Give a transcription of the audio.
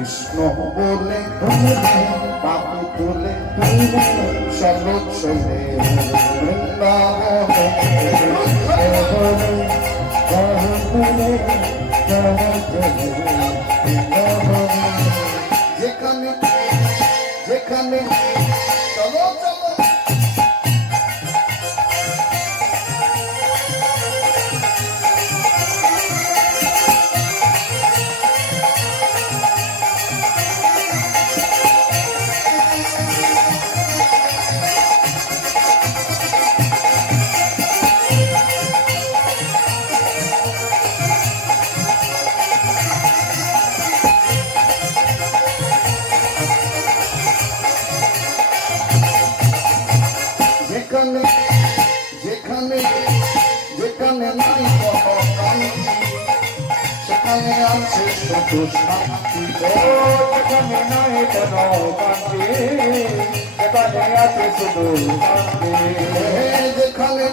কৃষ্ণ বলে বাবু তুলে চলো চলে বৃন্দাবনে যেখানে যেখানে চলো চলো যেখানে যেখানে যেখানে নাই কোনো শান্তি সেখানে আছে শুধু শান্তি যেখানে নাই কোনো শান্তি সেখানে আছে শুধু শান্তি যেখানে